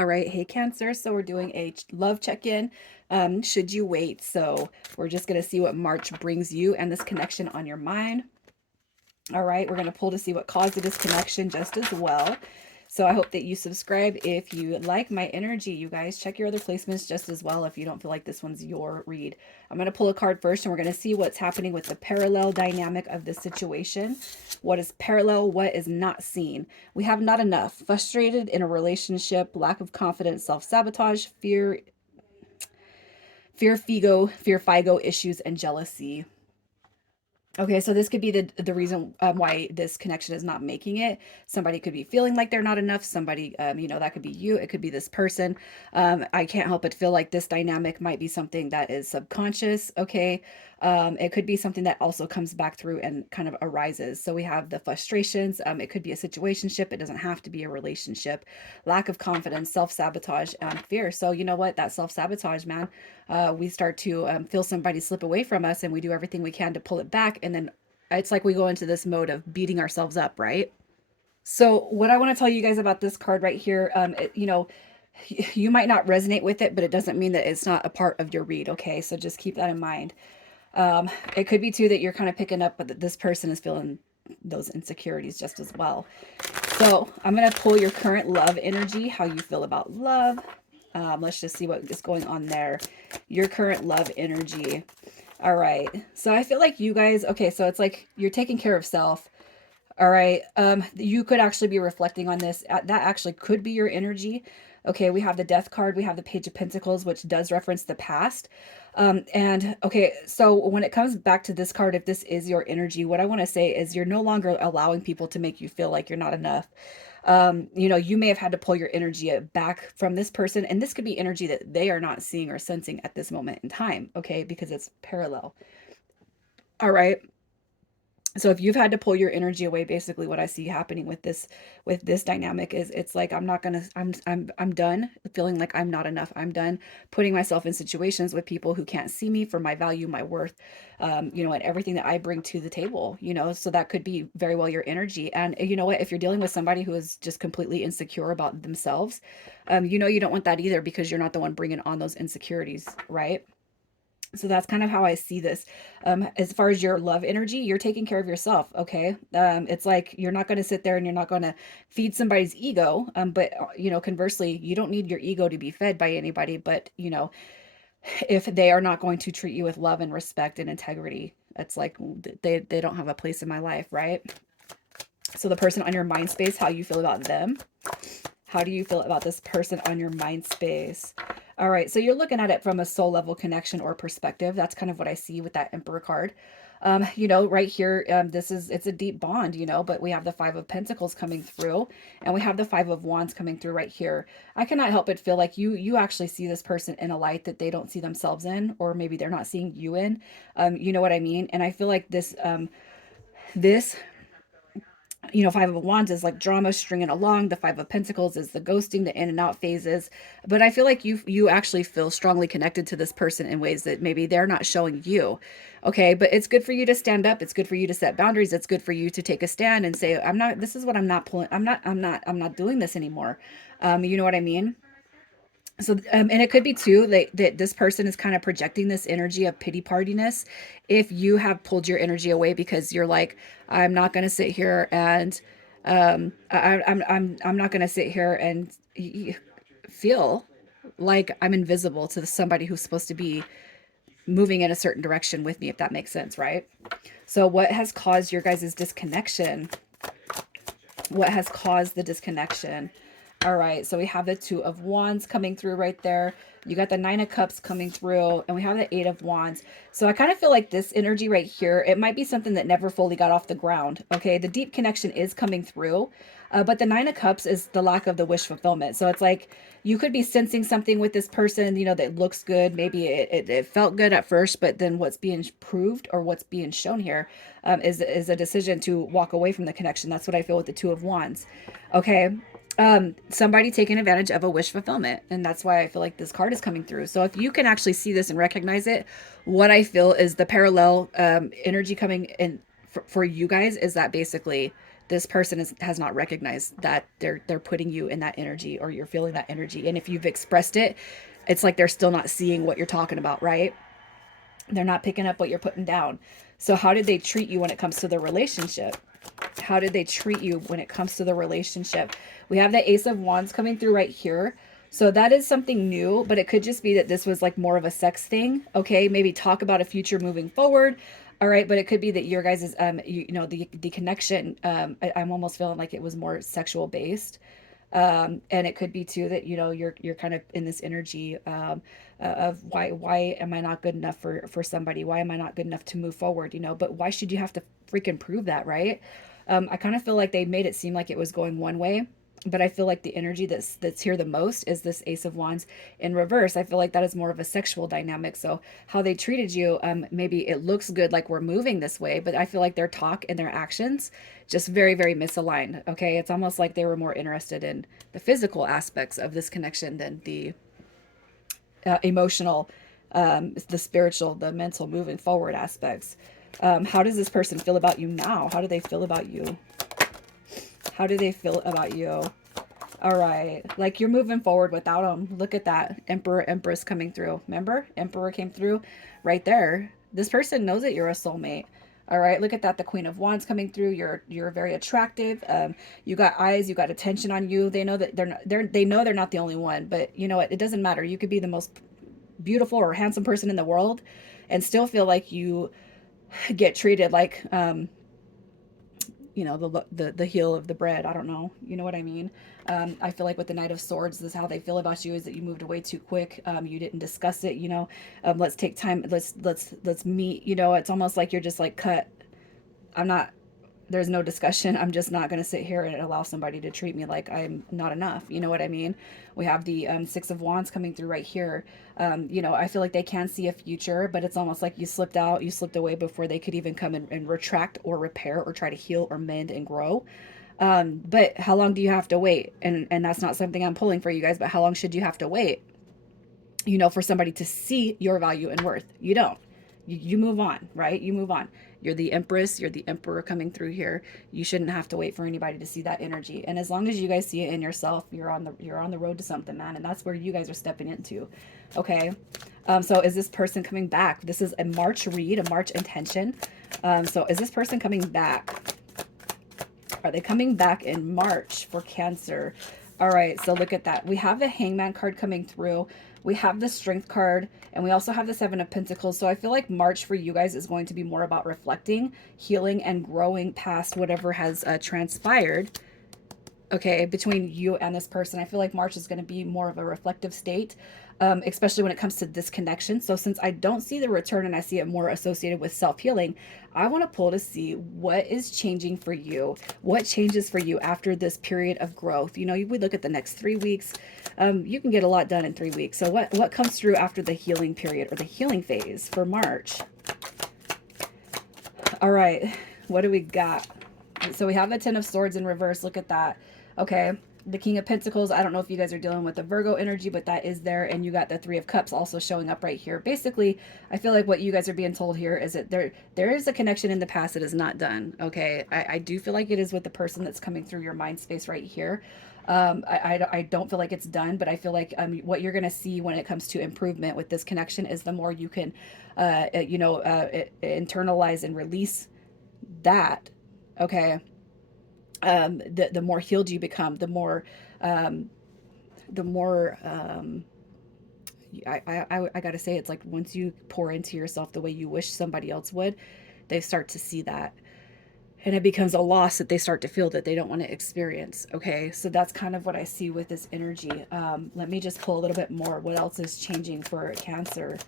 All right, hey Cancer. So we're doing a love check-in. Should you wait? So we're just gonna see what March brings you and this connection on your mind. All right, we're gonna pull to see what caused the disconnection just as well. So I hope that you subscribe if you like my energy, you guys. Check your other placements just as well if you don't feel like this one's your read. I'm gonna pull a card first, and we're gonna see what's happening with the parallel dynamic of the situation. What is parallel? What is not seen? We have not enough. Frustrated in a relationship, lack of confidence, self-sabotage, fear figo issues, and jealousy. Okay, so this could be the reason why this connection is not making it. Somebody could be feeling like they're not enough. Somebody, that could be you. It could be this person. I can't help but feel like this dynamic might be something that is subconscious. Okay, it could be something that also comes back through and kind of arises. So we have the frustrations. It could be a situationship. It doesn't have to be a relationship. Lack of confidence, self-sabotage, and fear. So you know what? That self-sabotage, man, we start to feel somebody slip away from us, and we do everything we can to pull it back, and then it's like we go into this mode of beating ourselves up, right? So what I want to tell you guys about this card right here, you might not resonate with it, but it doesn't mean that it's not a part of your read. Okay, so just keep that in mind. It could be too that you're kind of picking up, but that this person is feeling those insecurities just as well. So I'm going to pull your current love energy, how you feel about love. Let's just see what is going on there. Your current love energy. All right. So I feel like you guys, okay, so it's like you're taking care of self. All right. You could actually be reflecting on this. That actually could be your energy. Okay, we have the Death card, we have the Page of Pentacles, which does reference the past. And okay, so when it comes back to this card, if this is your energy, what I want to say is you're no longer allowing people to make you feel like you're not enough. You may have had to pull your energy back from this person, and this could be energy that they are not seeing or sensing at this moment in time, okay, because it's parallel. All right. So if you've had to pull your energy away, basically what I see happening with this dynamic is it's like I'm not gonna I'm done feeling like I'm not enough. I'm done putting myself in situations with people who can't see me for my value, my worth, and everything that I bring to the table, so that could be very well your energy. And you know what, if you're dealing with somebody who is just completely insecure about themselves, you don't want that either, because you're not the one bringing on those insecurities, right? So that's kind of how I see this. As far as your love energy, you're taking care of yourself. Okay. It's like you're not going to sit there and you're not going to feed somebody's ego. But conversely, you don't need your ego to be fed by anybody. But, if they are not going to treat you with love and respect and integrity, it's like they don't have a place in my life. Right. So the person on your mind space, how you feel about them. How do you feel about this person on your mind space? All right, so you're looking at it from a soul level connection or perspective. That's kind of what I see with that Emperor card. Right here, it's a deep bond, but we have the Five of Pentacles coming through, and we have the Five of Wands coming through right here. I cannot help but feel like you actually see this person in a light that they don't see themselves in, or maybe they're not seeing you in. You know what I mean? And I feel like this Five of Wands is like drama stringing along. The Five of Pentacles is the ghosting, the in and out phases. But I feel like you actually feel strongly connected to this person in ways that maybe they're not showing you. Okay, but it's good for you to stand up. It's good for you to set boundaries. It's good for you to take a stand and say, I'm not, this is what I'm not pulling. I'm not doing this anymore. You know what I mean? So, and it could be too that this person is kind of projecting this energy of pity partiness. If you have pulled your energy away because you're like, I'm not going to sit here and, I'm not going to sit here and feel like I'm invisible to somebody who's supposed to be moving in a certain direction with me, if that makes sense, right? So, what has caused your guys' disconnection? What has caused the disconnection? All right, so we have the Two of Wands coming through right there. You got the Nine of Cups coming through, and we have the Eight of Wands. So I kind of feel like this energy right here, it might be something that never fully got off the ground. Okay, the deep connection is coming through, but the Nine of Cups is the lack of the wish fulfillment. So it's like you could be sensing something with this person, that looks good. Maybe it felt good at first, but then what's being proved or what's being shown here is a decision to walk away from the connection. That's what I feel with the Two of Wands. Okay, somebody taking advantage of a wish fulfillment, and that's why I feel like this card is coming through. So if you can actually see this and recognize it, what I feel is the parallel energy coming in for you guys is that basically this person has not recognized that they're putting you in that energy, or you're feeling that energy. And if you've expressed it, it's like they're still not seeing what you're talking about, right? They're not picking up what you're putting down. So how did they treat you when it comes to the relationship? How did they treat you when it comes to the relationship? We have the Ace of Wands coming through right here. So that is something new, but it could just be that this was like more of a sex thing. Okay, maybe talk about a future moving forward. All right, but it could be that your guys' the connection, I'm almost feeling like it was more sexual based. And it could be too that you're kind of in this energy of why am I not good enough for somebody? Why am I not good enough to move forward? But why should you have to freaking prove that, right? I kind of feel like they made it seem like it was going one way, but I feel like the energy that's here the most is this Ace of Wands in reverse. I feel like that is more of a sexual dynamic. So how they treated you, maybe it looks good like we're moving this way, but I feel like their talk and their actions just very, very misaligned. Okay, it's almost like they were more interested in the physical aspects of this connection than the emotional, the spiritual, the mental, moving forward aspects. How does this person feel about you now? How do they feel about you? How do they feel about you? All right. Like you're moving forward without them. Look at that. Emperor, Empress coming through. Remember? Emperor came through right there. This person knows that you're a soulmate. All right. Look at that. The Queen of Wands coming through. You're very attractive. You got eyes. You got attention on you. They know that they know they're not the only one. But you know what? It doesn't matter. You could be the most beautiful or handsome person in the world, and still feel like you get treated like the heel of the bread. I don't know. You know what I mean? I feel like with the Knight of Swords, this is how they feel about you, is that you moved away too quick. You didn't discuss it. Let's take time. Let's meet. It's almost like you're just like cut. I'm not. There's no discussion. I'm just not going to sit here and allow somebody to treat me like I'm not enough. You know what I mean? We have the Six of Wands coming through right here. I feel like they can see a future, but it's almost like you slipped out, you slipped away before they could even come and retract or repair or try to heal or mend and grow. But how long do you have to wait? And that's not something I'm pulling for you guys, but how long should you have to wait? For somebody to see your value and worth. You don't. You move on, right? You move on. You're the Empress, you're the Emperor coming through here. You shouldn't have to wait for anybody to see that energy. And as long as you guys see it in yourself, you're on the road to something, man. And that's where you guys are stepping into. Okay. So is this person coming back? This is a March read, a March intention. So is this person coming back? Are they coming back in March for Cancer? All right, so look at that. We have the Hangman card coming through. We have the Strength card, and we also have the Seven of Pentacles. So I feel like March for you guys is going to be more about reflecting, healing, and growing past whatever has transpired, okay, between you and this person. I feel like March is going to be more of a reflective state, especially when it comes to this connection. So since I don't see the return and I see it more associated with self-healing, I want to pull to see what is changing for you, what changes for you after this period of growth. We look at the next 3 weeks. You can get a lot done in 3 weeks. So what comes through after the healing period or the healing phase for March? All right, what do we got? So we have the Ten of Swords in reverse. Look at that. Okay, the King of Pentacles. I don't know if you guys are dealing with the Virgo energy, but that is there. And you got the Three of Cups also showing up right here. Basically, I feel like what you guys are being told here is that there is a connection in the past that is not done. Okay, I do feel like it is with the person that's coming through your mind space right here. I don't feel like it's done, but I feel like what you're going to see when it comes to improvement with this connection is the more you can, internalize and release that. Okay, the more healed you become, the more I gotta say, it's like once you pour into yourself the way you wish somebody else would, they start to see that, and it becomes a loss that they start to feel that they don't want to experience. Okay, so that's kind of what I see with this energy. Let me just pull a little bit more. What else is changing for Cancer?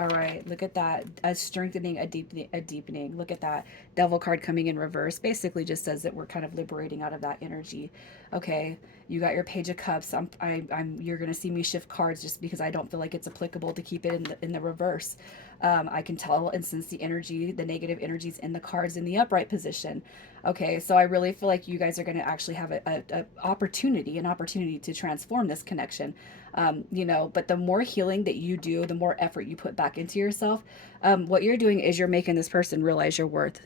All right, look at that. A strengthening, a deepening. Look at that. Devil card coming in reverse. Basically just says that we're kind of liberating out of that energy. Okay, you got your Page of Cups. You're going to see me shift cards just because I don't feel like it's applicable to keep it in the reverse. I can tell and sense the energy, the negative energies in the cards in the upright position. Okay, so I really feel like you guys are going to actually have an opportunity to transform this connection. But the more healing that you do, the more effort you put back into yourself, what you're doing is you're making this person realize your worth.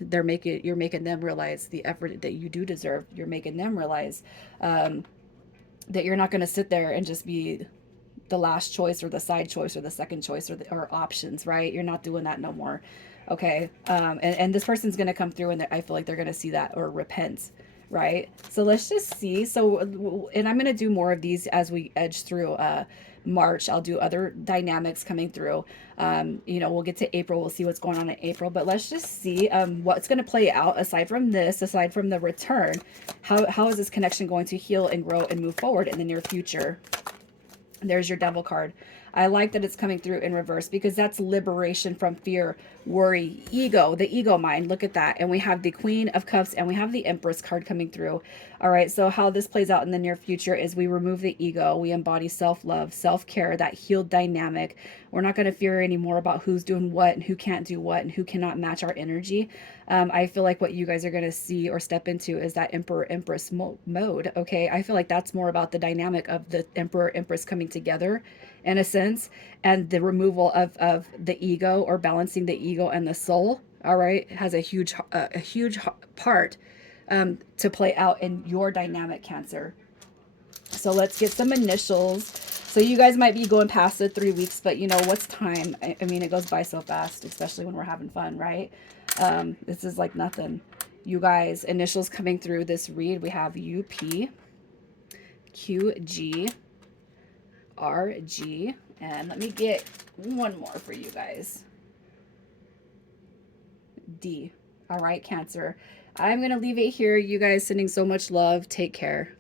you're making them realize the effort that you do deserve. You're making them realize that you're not going to sit there and just be the last choice or the side choice or the second choice or options, right? You're not doing that no more. Okay. And this person's going to come through and I feel like they're going to see that or repent, right? So let's just see. So, and I'm going to do more of these as we edge through March. I'll do other dynamics coming through. You know, we'll get to April. We'll see what's going on in April, but let's just see what's going to play out aside from this, aside from the return. How is this connection going to heal and grow and move forward in the near future? There's your devil card. I like that it's coming through in reverse because that's liberation from fear, worry, ego, the ego mind. Look at that. And we have the Queen of Cups and we have the Empress card coming through. All right. So how this plays out in the near future is we remove the ego. We embody self-love, self-care, that healed dynamic. We're not going to fear anymore about who's doing what and who can't do what and who cannot match our energy. I feel like what you guys are going to see or step into is that Emperor Empress mode. Okay. I feel like that's more about the dynamic of the Emperor Empress coming together in a sense, and the removal of the ego or balancing the ego and the soul. All right. Has a huge part to play out in your dynamic, Cancer. So let's get some initials. So you guys might be going past the 3 weeks, but you know, what's time? I mean, it goes by so fast, especially when we're having fun, right? This is like nothing. You guys, initials coming through this read, we have UP, QG, RG, and let me get one more for you guys. D. All right, Cancer. I'm going to leave it here. You guys sending so much love. Take care.